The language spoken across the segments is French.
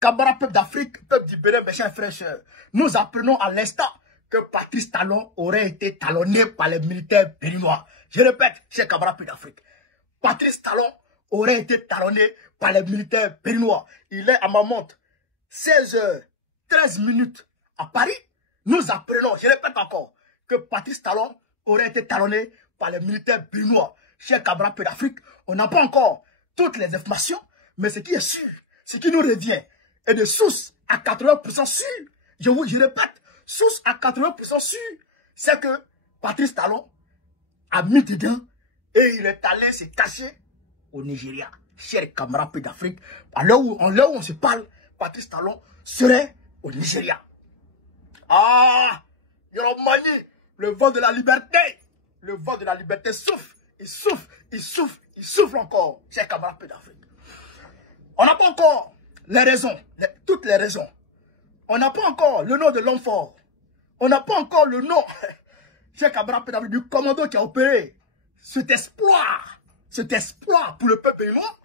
Camarades peuple d'Afrique, peuple du Bénin, mes chers frères et sœurs, nous apprenons à l'instant que Patrice Talon aurait été talonné par les militaires béninois. Je répète, chers camarades peuple d'Afrique, Patrice Talon aurait été talonné par les militaires béninois. Il est à ma montre, 16h13 à Paris. Nous apprenons, je répète encore, que Patrice Talon aurait été talonné par les militaires béninois. Chers camarades peuple d'Afrique, on n'a pas encore toutes les informations, mais ce qui est sûr, ce qui nous revient, est de source à 80% sûr. Je répète, source à 80% sûr, c'est que Patrice Talon a mis dedans et il est allé se cacher au Nigeria. Chers camarades peuple d'Afrique, à l'heure où on se parle, Patrice Talon serait au Nigeria. Ah, Yoromani, le vent de la liberté. Le vent de la liberté souffle. Il souffle, il souffle, il souffle encore. Chers camarades peuple d'Afrique. On n'a pas encore les raisons, toutes les raisons. On n'a pas encore le nom de l'homme fort. On n'a pas encore le nom, chers camarades peuple d'Afrique, du commando qui a opéré cet exploit pour le peuple béninois.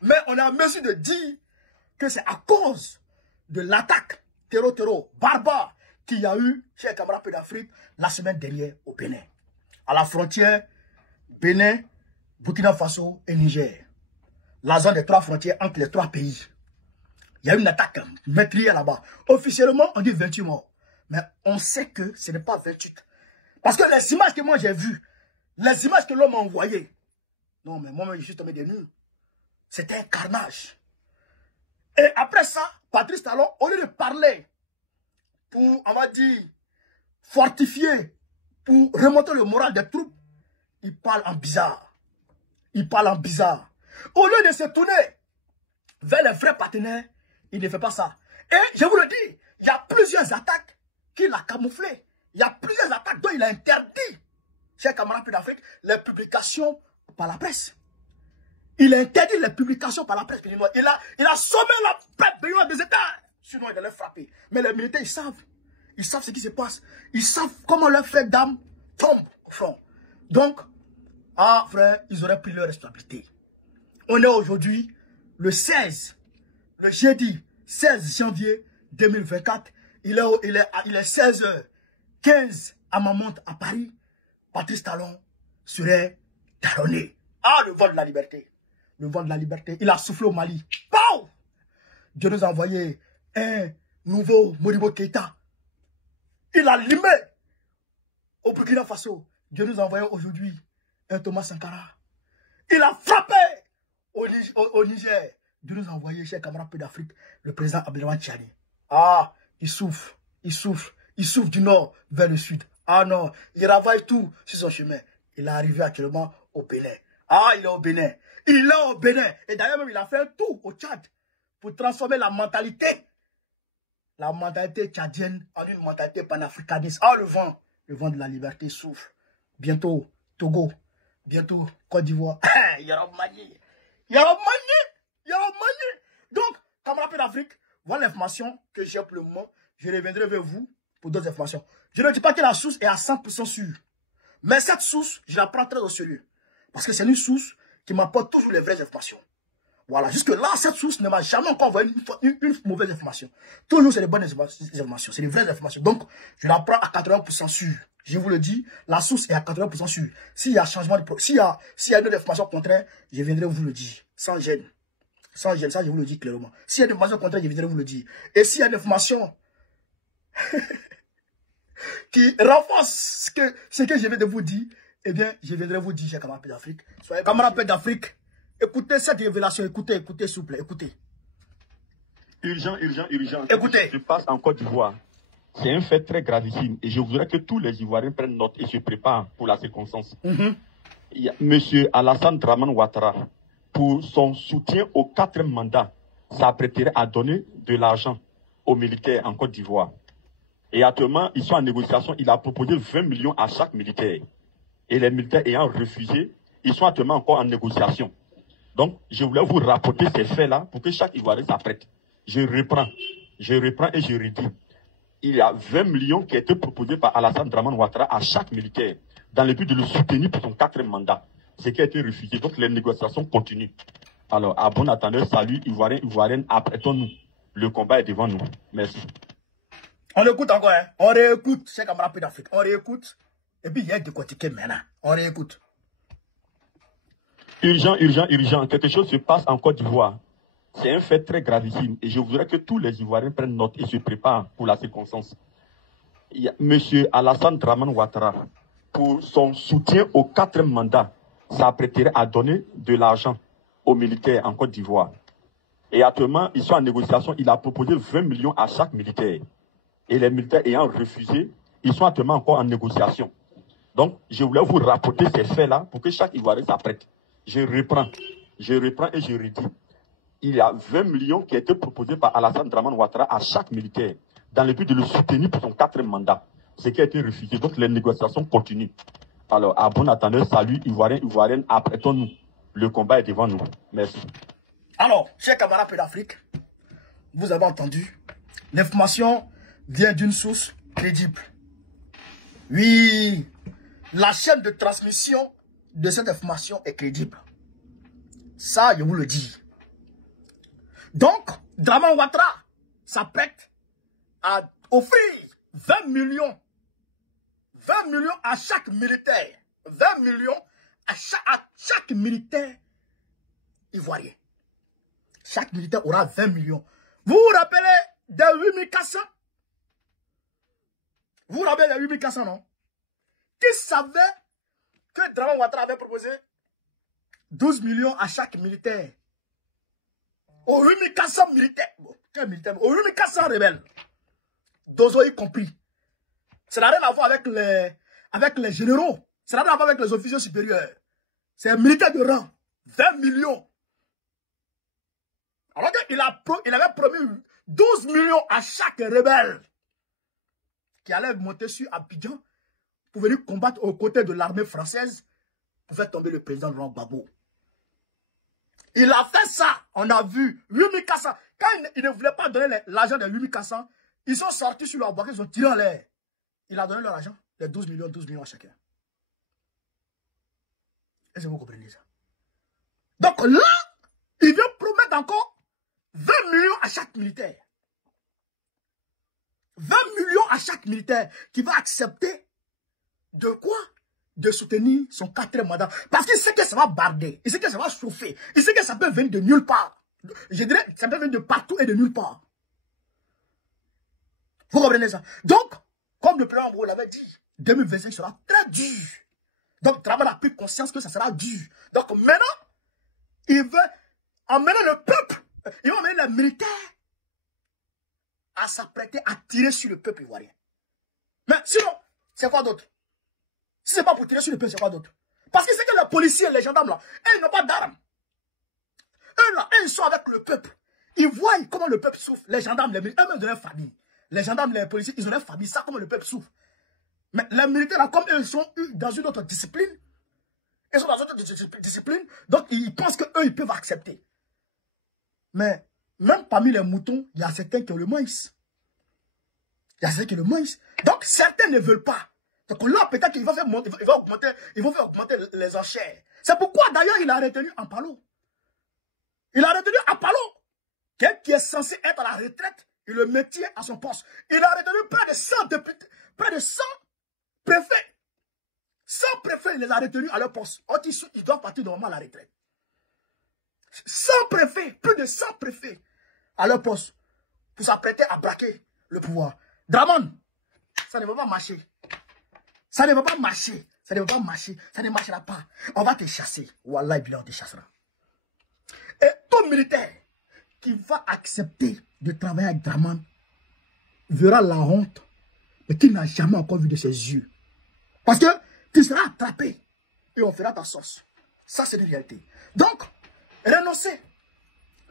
Mais on a mesure de dire que c'est à cause de l'attaque terreau barbare qu'il y a eu, chers camarades peuple d'Afrique, la semaine dernière au Bénin. À la frontière Bénin, Burkina Faso et Niger. La zone des 3 frontières entre les 3 pays. Il y a une attaque meurtrière là-bas. Officiellement, on dit 28 morts. Mais on sait que ce n'est pas 28. Parce que les images que moi j'ai vues, les images que l'homme m'a envoyées, non mais moi je suis tombé des nues. C'était un carnage. Et après ça, Patrice Talon, au lieu de parler pour, on va dire, fortifier, pour remonter le moral des troupes, il parle en bizarre. Il parle en bizarre. Au lieu de se tourner vers les vrais partenaires, il ne fait pas ça. Et je vous le dis, il y a plusieurs attaques qu'il a camouflées. Il y a plusieurs attaques dont il a interdit, chers camarades d'Afrique, les publications par la presse. Il a interdit les publications par la presse béninoise. Il a sommé la presse béninoise des États. Sinon, il allait frapper. Mais les militaires, ils savent. Ils savent ce qui se passe. Ils savent comment leurs frères d'âme tombent au front. Donc, ah frère, ils auraient pris leur responsabilité. On est aujourd'hui le 16, le jeudi 16 janvier 2024. Il est 16h15 à ma montre à Paris. Patrice Talon serait talonné. Ah, le vol de la liberté. Le vol de la liberté. Il a soufflé au Mali. Pow! Dieu nous a envoyé un nouveau Modibo Keïta. Il a limé au Burkina Faso. Dieu nous a envoyé aujourd'hui un Thomas Sankara. Il a frappé au Niger. Dieu nous a envoyé, chers camarades d'Afrique, le président Abdelrahman Tchani. Ah, il souffle, il souffle, il souffle du nord vers le sud. Ah non, il ravage tout sur son chemin. Il est arrivé actuellement au Bénin. Ah, il est au Bénin. Il est au Bénin. Et d'ailleurs, même, il a fait un tour au Tchad pour transformer la mentalité tchadienne en une mentalité panafricaniste. Ah, le vent de la liberté souffle. Bientôt, Togo. Bientôt, Côte d'Ivoire. Yoromani. Donc, camarades d'Afrique, voilà l'information que j'ai pour le moment. Je reviendrai vers vous pour d'autres informations. Je ne dis pas que la source est à 100% sûre. Mais cette source, je la prends très au sérieux. Parce que c'est une source qui m'apporte toujours les vraies informations. Voilà, jusque-là, cette source ne m'a jamais encore envoyé une mauvaise information. Toujours, c'est les bonnes informations, c'est les vraies informations. Donc, je la prends à 80% sûre. Je vous le dis, la source est à 80% sûre. S'il y a changement de s'il y a une autre information contraire, je viendrai vous le dire. Sans gêne. Sans gêne, ça je vous le dis clairement. S'il y a une information contraire, je viendrai vous le dire. Et s'il y a une information qui renforce ce que je viens de vous dire, eh bien, je viendrai vous dire, chers camarades d'Afrique. Soyez camarades d'Afrique. Écoutez cette révélation, écoutez, s'il vous plaît, écoutez. Urgent. Écoutez. Ce qui se passe en Côte d'Ivoire, c'est un fait très gravissime. Et je voudrais que tous les Ivoiriens prennent note et se préparent pour la circonstance. Monsieur Alassane Dramane Ouattara, pour son soutien au 4e mandat, s'apprêterait à donner de l'argent aux militaires en Côte d'Ivoire. Et actuellement, ils sont en négociation. Il a proposé 20 millions à chaque militaire. Et les militaires ayant refusé, ils sont actuellement encore en négociation. Donc, je voulais vous rapporter ces faits-là pour que chaque Ivoirien s'apprête. Je reprends et je redis. Il y a 20 millions qui ont été proposés par Alassane Dramane Ouattara à chaque militaire dans le but de le soutenir pour son 4e mandat. Ce qui a été refusé. Donc, les négociations continuent. Alors, à bon attendeur, salut, Ivoiriens, Ivoiriennes, apprêtons-nous. Le combat est devant nous. Merci. On écoute encore, hein. On réécoute, chers camarades d'Afrique. On réécoute. Et puis, il y a décortiqué maintenant. On réécoute. Urgent, urgent, urgent. Quelque chose se passe en Côte d'Ivoire. C'est un fait très gravissime. Et je voudrais que tous les Ivoiriens prennent note et se préparent pour la circonstance. M. Alassane Draman Ouattara, pour son soutien au 4e mandat, s'apprêterait à donner de l'argent aux militaires en Côte d'Ivoire. Et actuellement, ils sont en négociation. Il a proposé 20 millions à chaque militaire. Et les militaires ayant refusé, ils sont actuellement encore en négociation. Donc, je voulais vous rapporter ces faits-là pour que chaque Ivoirien s'apprête. Je reprends et je redis. Il y a 20 millions qui ont été proposés par Alassane Draman Ouattara à chaque militaire dans le but de le soutenir pour son 4e mandat. Ce qui a été refusé. Donc, les négociations continuent. Alors, à bon attendeur, salut Ivoiriens, Ivoiriennes, apprêtons-nous. Le combat est devant nous. Merci. Alors, chers camarades d'Afrique, vous avez entendu, l'information vient d'une source crédible. Oui, la chaîne de transmission de cette information est crédible. Ça, je vous le dis. Donc, Draman Ouattara s'apprête à offrir 20 millions à chaque militaire. 20 millions à chaque militaire ivoirien. Chaque militaire aura 20 millions. Vous vous rappelez des 8400? Vous vous rappelez des 8400, non? Qui savait que Draman Ouattara avait proposé 12 millions à chaque militaire? Aux 8400 militaires. Bon, quel militaire? Aux 8400 rebelles. Dozo y compris. Ça n'a rien à voir avec les généraux. Ça n'a rien à voir avec les officiers supérieurs. C'est un militaire de rang. 20 millions. Alors qu'il avait promis 12 millions à chaque rebelle qui allait monter sur Abidjan pour venir combattre aux côtés de l'armée française pour faire tomber le président Laurent Gbagbo. Il a fait ça. On a vu 8400. Quand il ne voulait pas donner l'argent de 8400, ils sont sortis sur leur barque, ils ont tiré en l'air. Il a donné leur argent, les 12 millions à chacun. Est-ce que vous comprenez ça? Donc là, il vient promettre encore 20 millions à chaque militaire. 20 millions à chaque militaire qui va accepter de quoi? De soutenir son 4e mandat. Parce qu'il sait que ça va barder. Il sait que ça va chauffer. Il sait que ça peut venir de nulle part. Je dirais que ça peut venir de partout et de nulle part. Vous comprenez ça? Donc, comme le président Mbou l'avait dit, 2025 sera très dur. Donc, Draman a pris conscience que ça sera dur. Donc, maintenant, il veut emmener le peuple, il va emmener les militaires à s'apprêter à tirer sur le peuple ivoirien. Mais sinon, c'est quoi d'autre? Si ce n'est pas pour tirer sur le peuple, c'est quoi d'autre? Parce que c'est que les policiers, les gendarmes là, ils n'ont pas d'armes. Eux là, ils sont avec le peuple. Ils voient comment le peuple souffre. Les gendarmes, les militaires, eux-mêmes de leur famille. Les gendarmes, les policiers, ils ont leur famille. Ça, comment le peuple souffre. Mais les militaires là, comme eux, ils sont dans une autre discipline. Ils sont dans une autre discipline. Donc, ils pensent qu'eux, ils peuvent accepter. Mais, même parmi les moutons, il y a certains qui ont le maïs. Il y a certains qui ont le maïs. Donc, certains ne veulent pas. Donc là, peut-être qu'ils vont faire augmenter les enchères. C'est pourquoi, d'ailleurs, il a retenu Ampalo. Il a retenu Ampalo, qui est censé être à la retraite, il le mettait à son poste. Il a retenu près de 100 députés, près de 100 préfets. 100 préfets, il les a retenus à leur poste. Ils doivent partir normalement à la retraite. 100 préfets, plus de 100 préfets à leur poste pour s'apprêter à braquer le pouvoir. Draman, ça ne va pas marcher. Ça ne va pas marcher. Ça ne va pas marcher. Ça ne marchera pas. On va te chasser. Wallah, on te chassera. Et tout militaire qui va accepter de travailler avec Draman verra la honte, mais qu'il n'a jamais encore vu de ses yeux. Parce que tu seras attrapé et on fera ta sauce. Ça, c'est une réalité. Donc, renoncez.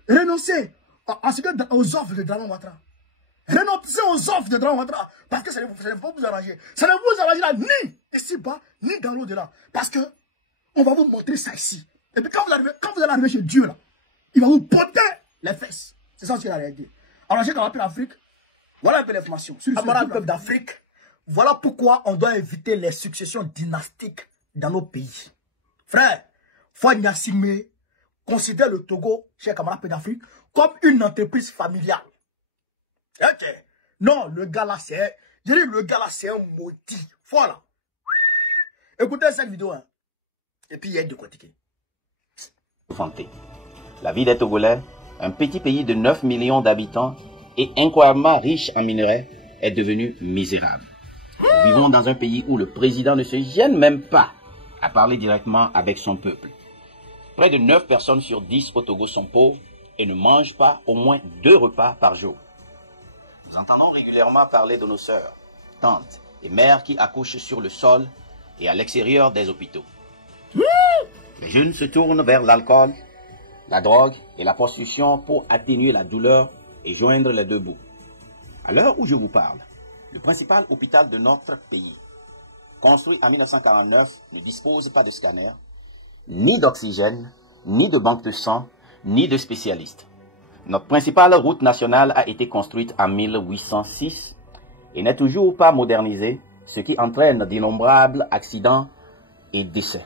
Renoncez aux offres de Draman Ouattara. Renoncez aux offres de Draman Ouattara parce que ça ne va pas vous arranger. Ça ne vous arrangera ni ici-bas, ni dans l'au-delà. Parce que on va vous montrer ça ici. Et puis quand vous allez arriver chez Dieu, là, il va vous botter les fesses. C'est ça ce qu'il a réagi. Alors, j'ai appelé l'Afrique. Voilà un peu l'information. Camarades du peuple d'Afrique, voilà pourquoi on doit éviter les successions dynastiques dans nos pays. Frère, Foi Gnassingbé considère le Togo, chers camarades d'Afrique, comme une entreprise familiale. Ok. Non, le gars là, c'est... Je dis, le gars là, c'est un maudit. Voilà. Écoutez cette vidéo, hein. Et puis, il y a de quoi tiquer. La ville des Togolais, un petit pays de 9 millions d'habitants et incroyablement riche en minerais, est devenu misérable. Nous vivons dans un pays où le président ne se gêne même pas à parler directement avec son peuple. Près de 9 personnes sur 10 au Togo sont pauvres et ne mangent pas au moins 2 repas par jour. Nous entendons régulièrement parler de nos sœurs, tantes et mères qui accouchent sur le sol et à l'extérieur des hôpitaux. Les jeunes se tournent vers l'alcool, la drogue et la prostitution pour atténuer la douleur et joindre les deux bouts. À l'heure où je vous parle, le principal hôpital de notre pays, construit en 1949, ne dispose pas de scanner, ni d'oxygène, ni de banque de sang, ni de spécialistes. Notre principale route nationale a été construite en 1806 et n'est toujours pas modernisée, ce qui entraîne d'innombrables accidents et décès.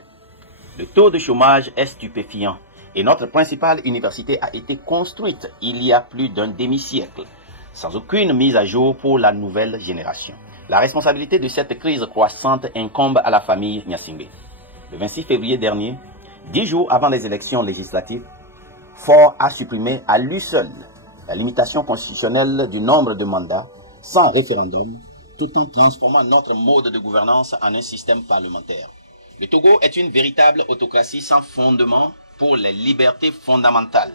Le taux de chômage est stupéfiant et notre principale université a été construite il y a plus d'un demi-siècle, sans aucune mise à jour pour la nouvelle génération. La responsabilité de cette crise croissante incombe à la famille Gnassingbé. Le 26 février dernier, 10 jours avant les élections législatives, Faure a supprimé à lui seul la limitation constitutionnelle du nombre de mandats sans référendum, tout en transformant notre mode de gouvernance en un système parlementaire. Le Togo est une véritable autocratie sans fondement pour les libertés fondamentales.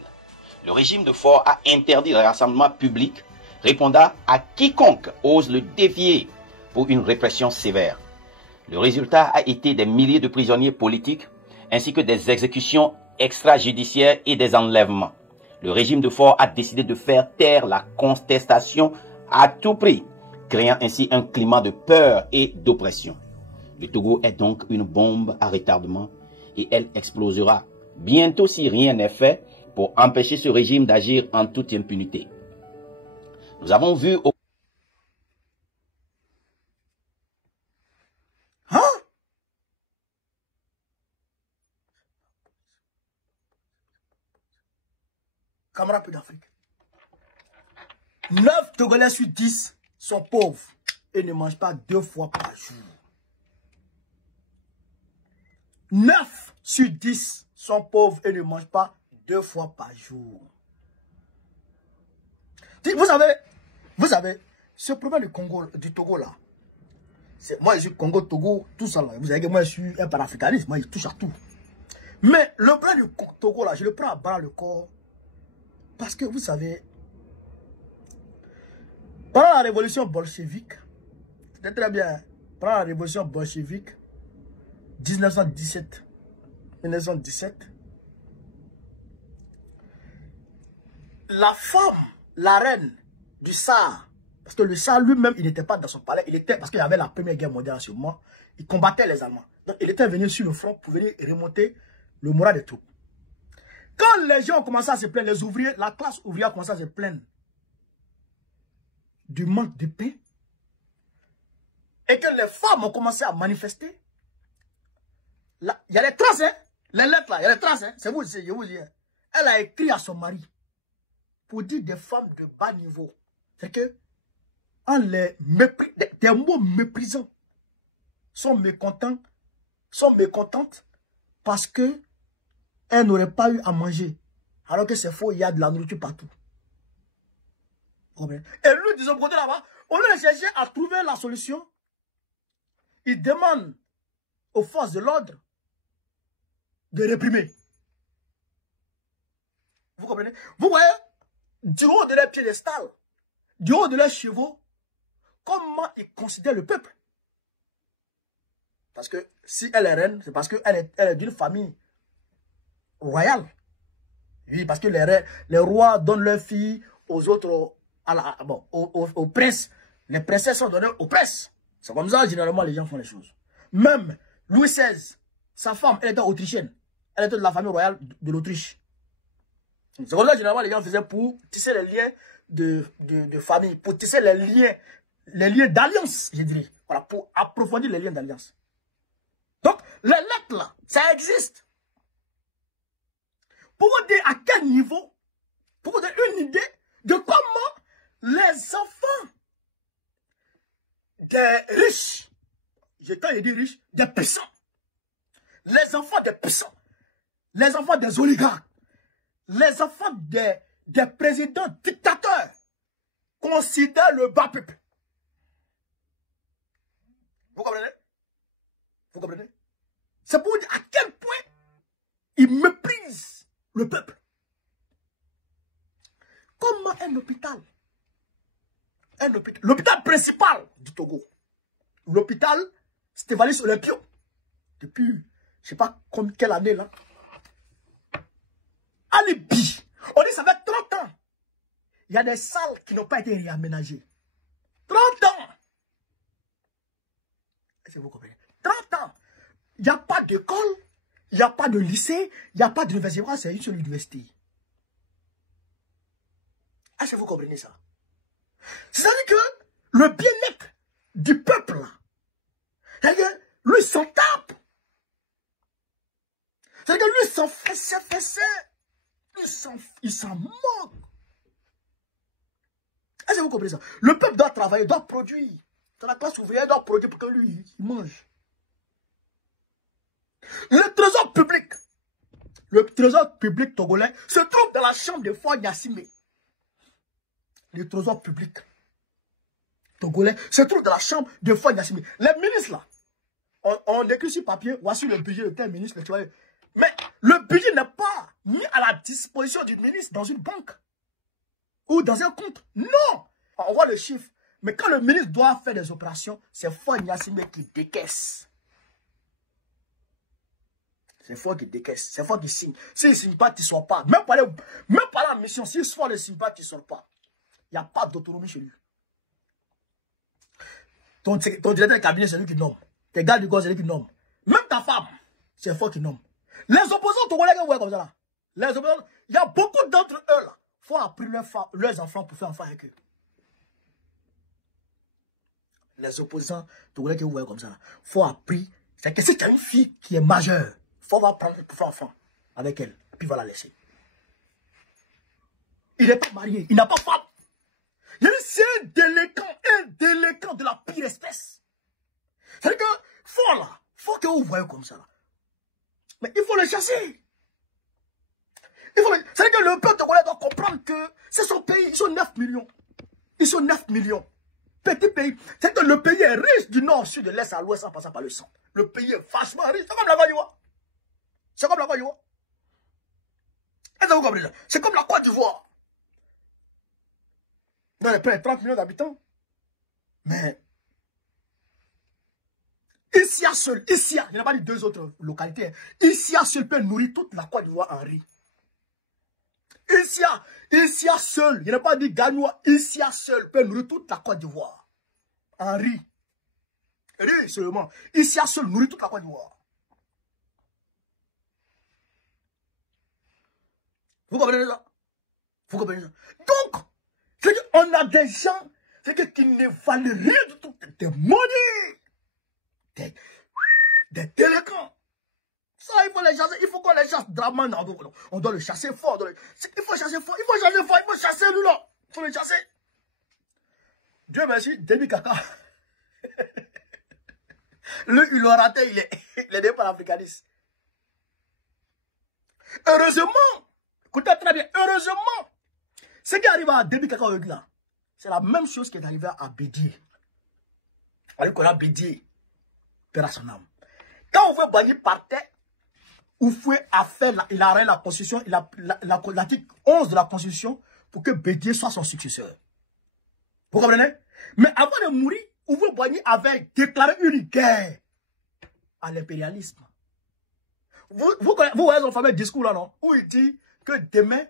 Le régime de Faure a interdit le rassemblement public, répondant à quiconque ose le défier pour une répression sévère. Le résultat a été des milliers de prisonniers politiques ainsi que des exécutions extrajudiciaires et des enlèvements. Le régime de Faure a décidé de faire taire la contestation à tout prix, créant ainsi un climat de peur et d'oppression. Le Togo est donc une bombe à retardement et elle explosera bientôt si rien n'est fait pour empêcher ce régime d'agir en toute impunité. Nous avons vu au... Hein? Camarades d'Afrique. 9 Togolais sur 10 sont pauvres et ne mangent pas 2 fois par jour. 9 sur 10 sont pauvres et ne mangent pas 2 fois par jour. Vous savez, ce problème du Togo là, moi je suis Congo, Togo, tout ça là. Vous savez que moi je suis un panafricaniste, moi je touche à tout. Mais le problème du Togo là, je le prends à bras le corps. Parce que vous savez, pendant la révolution bolchevique, c'était très bien, pendant la révolution bolchevique, 1917, la femme, la reine du Tsar, parce que le Tsar lui-même, il n'était pas dans son palais, il était, parce qu'il y avait la première guerre mondiale en ce moment, il combattait les Allemands. Donc il était venu sur le front pour venir remonter le moral des troupes. Quand les gens ont commencé à se plaindre, les ouvriers, la classe ouvrière a commencé à se plaindre du manque de paix, et que les femmes ont commencé à manifester, il y a les traces, hein, les lettres là, il y a les traces, hein, c'est vous, je vous dis. Elle a écrit à son mari pour dire des femmes de bas niveau. C'est que, en les des mots méprisants sont mécontentes parce que elle n'aurait pas eu à manger. Alors que c'est faux, il y a de la nourriture partout. Et lui, de son côté là-bas, au lieu de chercher à trouver la solution, il demande aux forces de l'ordre de réprimer. Vous comprenez? Vous voyez, du haut de leur piédestal, du haut de leurs chevaux, comment ils considèrent le peuple. Parce que si elle est reine, c'est parce qu'elle est d'une famille royale. Oui, parce que les rois donnent leurs filles aux autres, aux princes. Les princesses sont données aux princes. C'est comme ça, généralement, les gens font les choses. Même Louis XVI, sa femme, elle était autrichienne. Elle était de la famille royale de l'Autriche. C'est comme ça, généralement, les gens faisaient pour tisser les liens de famille, pour tisser les liens d'alliance, je dirais. Voilà, pour approfondir les liens d'alliance. Donc, les lettres là, ça existe. Pour vous dire à quel niveau, pour vous donner une idée de comment les enfants des riches, j'ai tant dit riches, des puissants, les enfants des puissants, les enfants des oligarques, les enfants des présidents dictateurs considèrent le bas peuple. Vous comprenez? Vous comprenez? C'est pour vous dire à quel point ils méprisent le peuple. Comment un hôpital, l'hôpital principal du Togo, l'hôpital Stévalis Olympio, depuis, je ne sais pas quelle année là, à Libye, on dit ça fait 30 ans. Il y a des salles qui n'ont pas été réaménagées. 30 ans. Est-ce que vous comprenez? 30 ans. Il n'y a pas d'école, il n'y a pas de lycée, il n'y a pas d'université. C'est une seule université. Est-ce que vous comprenez ça? C'est-à-dire que le bien-être du peuple, là, c'est-à-dire que lui s'en tape. C'est-à-dire que lui s'en fessait. Il s'en moque. Est-ce que vous comprenez ça? Le peuple doit travailler, doit produire. La classe ouvrière doit produire pour que lui, il mange. Le trésor public togolais se trouve dans la chambre de Fort Gnassingbé. Le trésor public togolais se trouve dans la chambre de Fort Gnassingbé. Les ministres là, on écrit sur papier, voici le budget de tel ministre, tu vois. Mais le budget n'est pas mis à la disposition du ministre dans une banque ou dans un compte. Non! On voit le chiffre. Mais quand le ministre doit faire des opérations, c'est Fort Gnassingbé qui décaisse. C'est Fort qui décaisse. C'est Fort qui signe. S'il ne signe pas, tu ne sors pas. Même par la mission, s'il ne signe pas, tu ne sors pas. Il n'y a pas d'autonomie chez lui. Ton directeur de cabinet, c'est lui qui nomme. Tes gars du corps, c'est lui qui nomme. Même ta femme, c'est Fort qui nomme. Les opposants togolais, vous voyez comme ça là. Les opposants, il y a beaucoup d'entre eux là. Il faut apprendre leurs enfants pour faire enfant avec eux. Les opposants togolais que vous voyez comme ça là. Il faut apprendre. C'est que si tu as une fille qui est majeure, il faut la prendre pour faire enfant avec elle. Puis il va la laisser. Il n'est pas marié, il n'a pas de femme. C'est un délinquant de la pire espèce. C'est-à-dire que, faut que vous voyez comme ça là. Mais il faut le chasser. C'est-à-dire que le peuple togolais doit comprendre que c'est son pays, ils sont 9 millions. Ils sont 9 millions. Petit pays. C'est que le pays est riche du nord au sud, de l'est à l'ouest en passant par le centre. Le pays est vachement riche. C'est comme la Côte d'Ivoire. C'est comme la Côte d'Ivoire. Est-ce que vous comprenez ça? C'est comme la Côte d'Ivoire. Dans les près de 30 millions d'habitants. Mais Issia seul, Issia, je n'ai pas dit deux autres localités. Issia seul peut nourrir toute la Côte d'Ivoire en riz. Issia seul, je n'ai pas dit Ganois, Issia seul peut nourrir toute la Côte d'Ivoire en riz. Riz seulement. Issia seul nourrit toute la Côte d'Ivoire. Vous comprenez ça? Vous comprenez ça? Donc, on a des gens qui ne valent rien du tout, des maudits, des délinquants. Ça, il faut les chasser, il faut qu'on les chasse. Draman, on doit le chasser fort. Il faut chasser fort, il faut chasser lui là. Il faut le chasser. Dieu merci, Déby Kaka. Lui, il l'a raté, il est né par l'africanisme. Heureusement, écoutez très bien, heureusement, ce qui arrive à Déby Kaka là, c'est la même chose qui est arrivé à Bédié. Alors qu'on a Bédié, père à son âme. Quand on veut bannir par terre, Oufoué a fait, il a arrêté la constitution, l'article 11 de la constitution pour que Bédié soit son successeur. Vous comprenez? Mais avant de mourir, Oufoué Boigny avait déclaré une guerre à l'impérialisme. Vous voyez son fameux discours là, non? Où il dit que demain,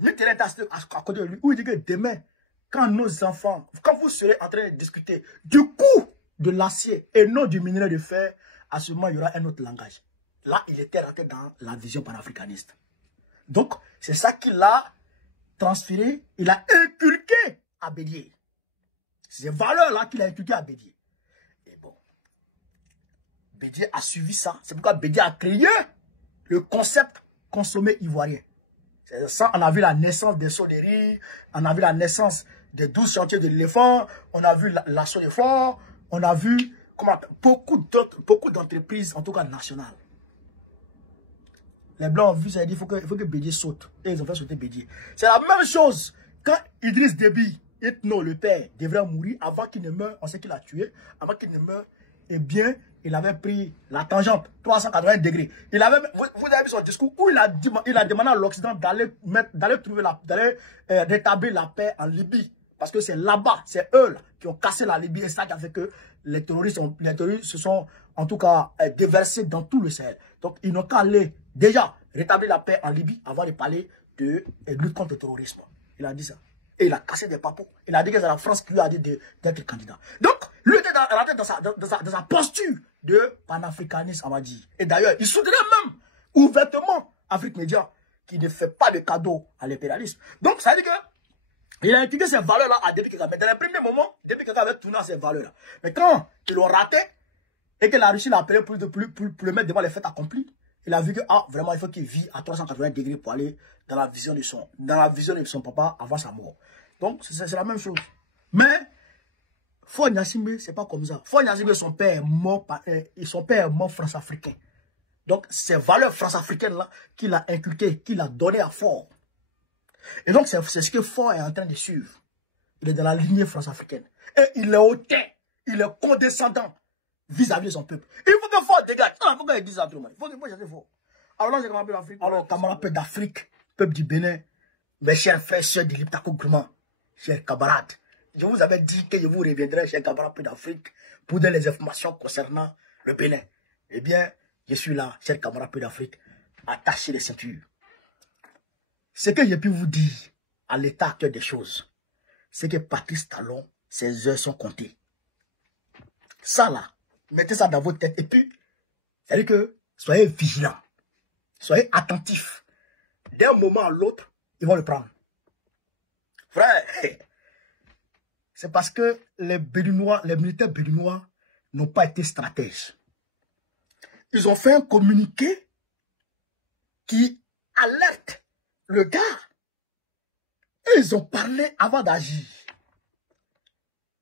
à côté de lui, où il dit que demain, quand nos enfants, quand vous serez en train de discuter du coût de l'acier et non du minerai de fer, à ce moment, il y aura un autre langage. Là, il était rentré dans la vision panafricaniste. Donc, c'est ça qu'il a transféré, il a inculqué à Bédié. Ces valeurs-là qu'il a inculquées à Bédié. Et bon, Bédié a suivi ça. C'est pourquoi Bédié a créé le concept consommé ivoirien. Ça, on a vu la naissance des soleries, on a vu la naissance des 12 chantiers de l'éléphant, on a vu l'assaut des fonds, on a vu beaucoup d'entreprises, en tout cas nationales. Les Blancs ont vu, ça a dit, il faut que Bédié saute. Et ils ont fait sauter Bédié. C'est la même chose. Quand Idriss Déby, Ethno, le père, devrait mourir, avant qu'il ne meure, on sait qu'il a tué, avant qu'il ne meure, eh bien, il avait pris la tangente, 380 degrés. Il avait, vous avez vu son discours où il a demandé à l'Occident d'aller rétablir la paix en Libye. Parce que c'est là-bas, c'est eux là, qui ont cassé la Libye. Et ça qui a fait que les terroristes se sont, en tout cas, déversés dans tout le Sahel. Donc, ils n'ont qu'à aller déjà rétablir la paix en Libye avant de parler de lutte contre le terrorisme. Il a dit ça. Et il a cassé des papous. Il a dit que c'est la France qui lui a dit d'être candidat. Donc, lui était dans sa posture de panafricanisme, on va dire. Et d'ailleurs, il soutenait même ouvertement Afrique Média, qui ne fait pas de cadeau à l'impérialisme. Donc, ça veut dire que il a inculqué ces valeurs-là à Déby Keka. Mais dans les premiers moments, Déby Keka avait tourné à ces valeurs-là. Mais quand ils l'ont raté, et que la Russie l'a appelé pour le mettre devant les faits accomplis, il a vu que, vraiment, il faut qu'il vit à 380 degrés pour aller dans la vision de son papa avant sa mort. Donc, c'est la même chose. Mais, Faure Gnassingbé, c'est pas comme ça. Faure Gnassingbé, son père est mort France-africain. Donc, ces valeurs france-africaines-là qu'il a inculquées, qu'il a données à Faure. Et donc, c'est ce que Faure est en train de suivre. Il est dans la lignée france-africaine. Et il est hautain, il est condescendant vis-à-vis de son peuple. Il faut que Faure dégage. Il faut qu'il dise ça tout le monde. Il faut que chasser Faure. Alors là, j'ai camarades d'Afrique. Alors, camarades d'Afrique, peuple du Bénin, mes chers frères, sœurs de l'Iptako Gourmand, chers camarades, je vous avais dit que je vous reviendrai, chers camarades d'Afrique, pour donner les informations concernant le Bénin. Eh bien, je suis là, chers camarades d'Afrique, attachez les ceintures. Ce que j'ai pu vous dire à l'état actuel des choses, c'est que Patrice Talon, ses heures sont comptées. Ça là, mettez ça dans votre tête. Et puis, c'est-à-dire que soyez vigilants, soyez attentifs. D'un moment à l'autre, ils vont le prendre. Frère, c'est parce que les militaires béninois n'ont pas été stratèges. Ils ont fait un communiqué qui alerte le gars. Et ils ont parlé avant d'agir.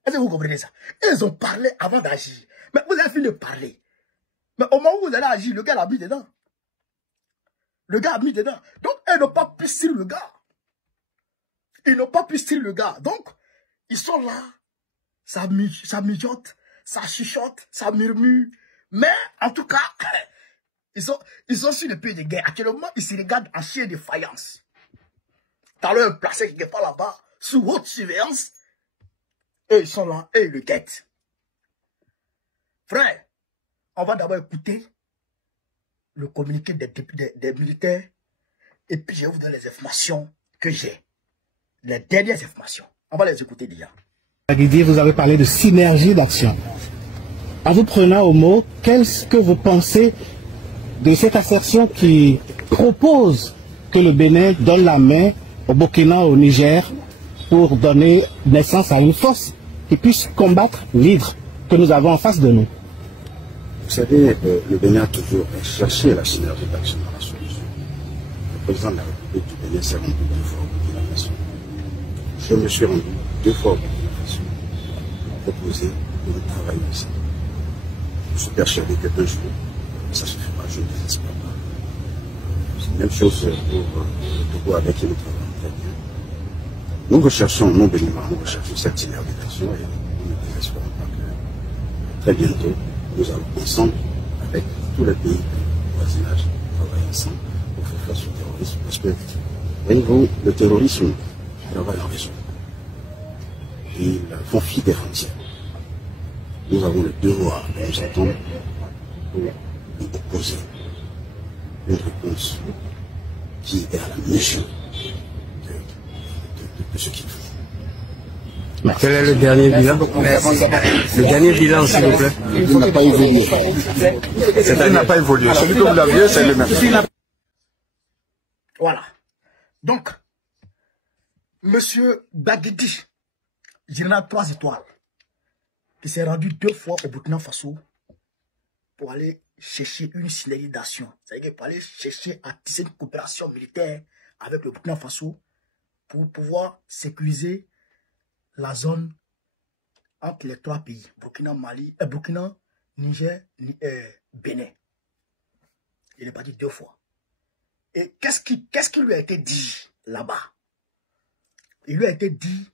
Est-ce que vous comprenez ça? Ils ont parlé avant d'agir. Mais vous avez fini de parler. Mais au moment où vous allez agir, le gars l'a mis dedans. Le gars a mis dedans. Donc, ils n'ont pas pu tirer le gars. Ils n'ont pas pu tirer le gars. Donc, ils sont là. Ça mijote, ça chuchote, ça murmure. Mais, en tout cas, ils sont sur le pied de guerre. Actuellement, ils se regardent en chien de faïence. T'as leur placé quelque part là-bas, sous haute surveillance. Et ils sont là, et ils le guettent. Frère, on va d'abord écouter le communiqué des militaires. Et puis, je vais vous donner les informations que j'ai. Les dernières informations. On va les écouter déjà. Guidi, vous avez parlé de synergie d'action. En vous prenant au mot, qu'est-ce que vous pensez de cette assertion qui propose que le Bénin donne la main au Burkina, au Niger, pour donner naissance à une force qui puisse combattre l'hydre que nous avons en face de nous? Vous savez, le Bénin a toujours cherché la synergie d'action dans la solution. Le président de la République du Bénin s'est rendu 2 fois au Burkina Faso. Je me suis rendu 2 fois au Burkina Faso pour proposer de travailler ensemble. Je suis persuadé qu'un jour, ça se fera, je ne désespère pas. C'est la même chose pour le Togo avec qui nous travaillons très bien. Nous recherchons, non béninois, nous recherchons cette synergie d'action et nous ne désespérons pas que très bientôt, nous allons ensemble, avec tous les pays du voisinage, travailler ensemble pour faire face au terrorisme. Parce que, voyez-vous, le terrorisme travaille en réseau. Ils font fi des frontières. Nous avons le devoir de nous attendre pour lui opposer une réponse qui est à la mesure de ce qu'il faut. Quel est le dernier bilan? Le dernier bilan, s'il vous plaît. Il n'a pas évolué. Il n'a pas évolué. Celui que vous l'aviez, c'est le même. Voilà. Donc, Monsieur Baguidi, général 3 étoiles, qui s'est rendu 2 fois au Burkina Faso pour aller chercher une synergie d'action. C'est-à-dire pour aller chercher à tisser une coopération militaire avec le Burkina Faso pour pouvoir sécuriser la zone entre les trois pays, Burkina, Niger, Bénin. Il est parti 2 fois. Et qu'est-ce qui lui a été dit là-bas? Il lui a été dit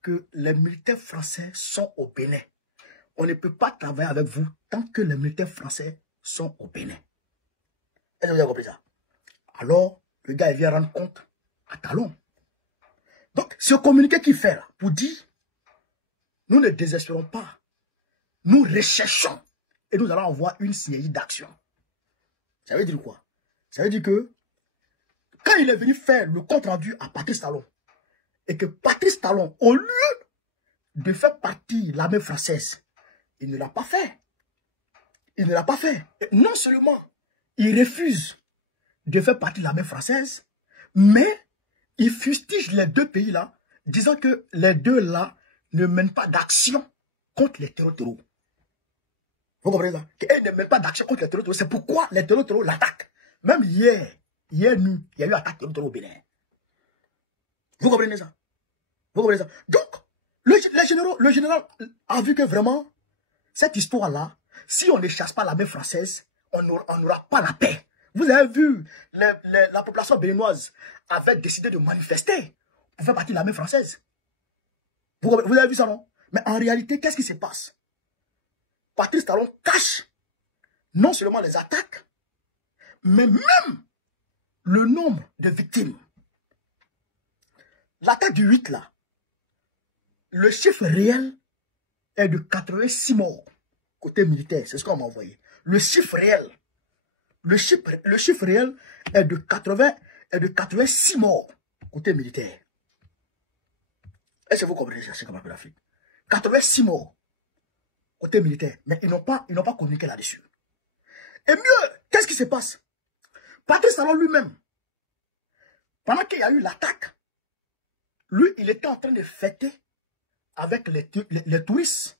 que les militaires français sont au Bénin. On ne peut pas travailler avec vous tant que les militaires français sont au Bénin. Est-ce que vous avez compris ça? Alors, le gars, il vient rendre compte à Talon. Donc, ce communiqué qu'il fait là, pour dire, nous ne désespérons pas. Nous recherchons et nous allons avoir une synergie d'action. Ça veut dire quoi? Ça veut dire que quand il est venu faire le compte rendu à Patrice Talon, et que Patrice Talon, au lieu de faire partie de l'armée française, il ne l'a pas fait. Il ne l'a pas fait. Et non seulement il refuse de faire partie de l'armée française, mais il fustige les deux pays-là, disant que les deux-là ne mènent pas d'action contre les terroristes. Vous comprenez ça? Qu'ils ne mènent pas d'action contre les terroristes. C'est pourquoi les terroristes l'attaquent. Même hier nuit, il y a eu attaque terroriste au Bénin. Vous comprenez ça? Vous comprenez ça? Donc, le général a vu que vraiment, cette histoire-là, si on ne chasse pas l'armée française, on n'aura pas la paix. Vous avez vu, la population béninoise avait décidé de manifester pour faire partie de l'armée française. Vous avez vu ça, non? Mais en réalité, qu'est-ce qui se passe? Patrice Talon cache non seulement les attaques, mais même le nombre de victimes. L'attaque du 8, là, le chiffre réel est de 86 morts côté militaire. C'est ce qu'on m'a envoyé. Le chiffre réel. Le chiffre réel est de 86 morts côté militaire. Est-ce que vous comprenez ça? C'est comme l'Afrique. 86 morts côté militaire. Mais ils n'ont pas communiqué là-dessus. Et mieux, qu'est-ce qui se passe? Patrice Talon lui-même, pendant qu'il y a eu l'attaque, lui, il était en train de fêter avec les touristes.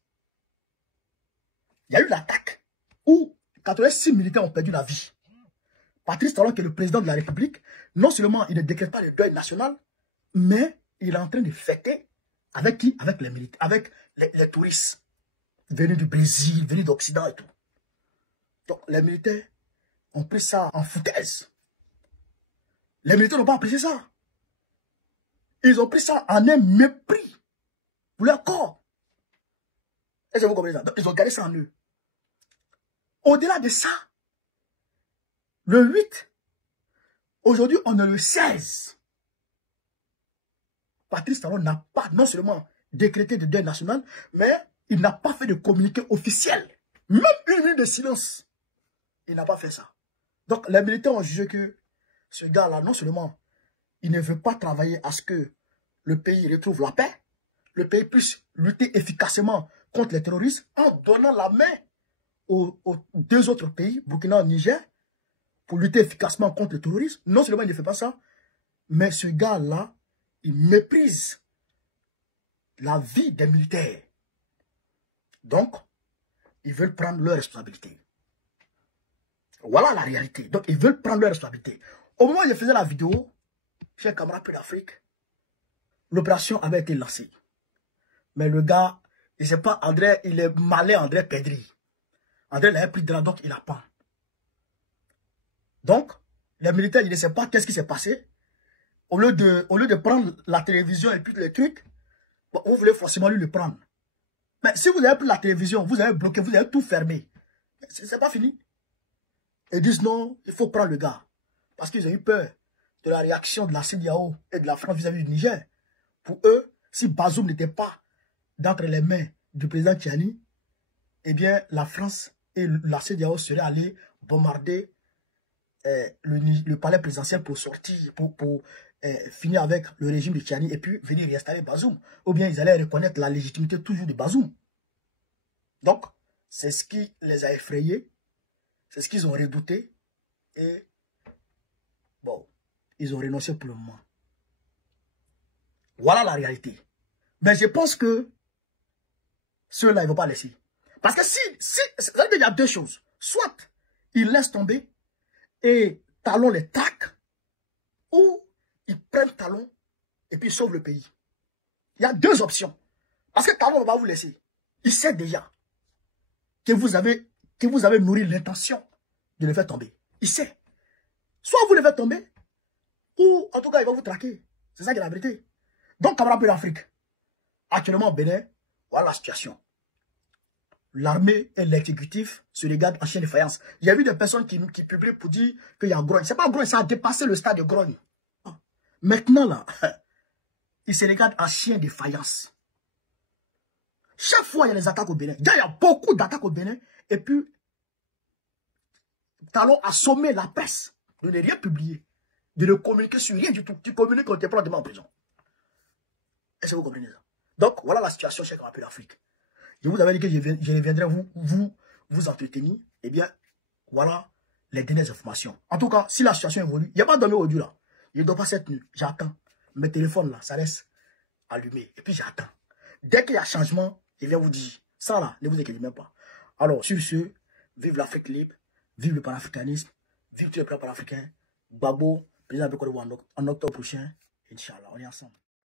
Il y a eu l'attaque où 86 militaires ont perdu la vie. Patrice Talon, qui est le président de la République, non seulement il ne décrète pas le deuil national, mais il est en train de fêter avec qui? Avec les militaires, avec les touristes venus du Brésil, venus d'Occident et tout. Donc les militaires ont pris ça en foutaise. Les militaires n'ont pas apprécié ça. Ils ont pris ça en un mépris pour leur corps. Est-ce que vous comprenez ça? Donc, ils ont gardé ça en eux. Au-delà de ça, le 8, aujourd'hui, on est le 16. Patrice Talon n'a pas non seulement décrété de deuil national, mais il n'a pas fait de communiqué officiel. Même une minute de silence. Il n'a pas fait ça. Donc, les militaires ont jugé que ce gars-là, non seulement il ne veut pas travailler à ce que le pays retrouve la paix, le pays puisse lutter efficacement contre les terroristes en donnant la main aux deux autres pays, Burkina et Niger, pour lutter efficacement contre le terrorisme. Non seulement il ne fait pas ça, mais ce gars-là, il méprise la vie des militaires. Donc, ils veulent prendre leurs responsabilités. Voilà la réalité. Donc, ils veulent prendre leurs responsabilités. Au moment où je faisais la vidéo, chez Camarade Peu d'Afrique, l'opération avait été lancée. Mais le gars, je ne sais pas, André, il est malin, André Pedri. André l'avait pris de là, donc il a pas. Donc, les militaires, ils ne savent pas qu'est-ce qui s'est passé. Au lieu de prendre la télévision et puis les trucs, bon, vous voulez forcément lui le prendre. Mais si vous avez pris la télévision, vous avez bloqué, vous avez tout fermé. C'est pas fini. Ils disent non, il faut prendre le gars. Parce qu'ils ont eu peur de la réaction de la CEDEAO et de la France vis-à-vis du Niger. Pour eux, si Bazoum n'était pas d'entre les mains du président Tchani, eh bien, la France et la CEDEAO seraient allés bombarder le palais présidentiel pour sortir, pour finir avec le régime de Tchani et puis venir réinstaller Bazoum. Ou bien ils allaient reconnaître la légitimité toujours de Bazoum. Donc, c'est ce qui les a effrayés, c'est ce qu'ils ont redouté et bon, ils ont renoncé pour le moment. Voilà la réalité. Mais je pense que ceux-là, ils ne vont pas laisser. Parce que il y a deux choses. Soit ils laissent tomber et Talon les traque, ou ils prennent Talon et puis ils sauvent le pays. Il y a deux options. Parce que Talon ne va pas vous laisser. Il sait déjà que vous avez nourri l'intention de le faire tomber. Il sait. Soit vous le faites tomber, ou en tout cas, il va vous traquer. C'est ça qui est la vérité. Donc, camarades de l'Afrique, actuellement au Bénin, voilà la situation. L'armée et l'exécutif se regardent en chien de faïence. J'ai vu des personnes qui publient pour dire qu'il y a grogne. C'est pas grogne, ça a dépassé le stade de grogne. Maintenant, là, ils se regardent en chien de faïence. Chaque fois, il y a des attaques au Bénin. Il y a beaucoup d'attaques au Bénin. Et puis, Talon a sommé la presse de ne rien publier, de ne communiquer sur rien du tout. Tu communiques, on te prend demain en prison. Est-ce que vous comprenez ça? Donc, voilà la situation chez Camarades d'Afrique. Je vous avais dit que je viendrai vous entretenir. Eh bien, voilà les dernières informations. En tout cas, si la situation évolue, il n'y a pas dormi aujourd'hui là. Je ne dors pas cette nuit. J'attends. Mes téléphones là, ça reste allumé. Et puis j'attends. Dès qu'il y a changement, je viens vous dire. Ça là, ne vous inquiétez même pas. Alors, sur ce, vive l'Afrique libre, vive le panafricanisme, vive tous les plans panafricains. Babo, président de Côte d'Ivoire en octobre prochain. Inch'Allah, on est ensemble.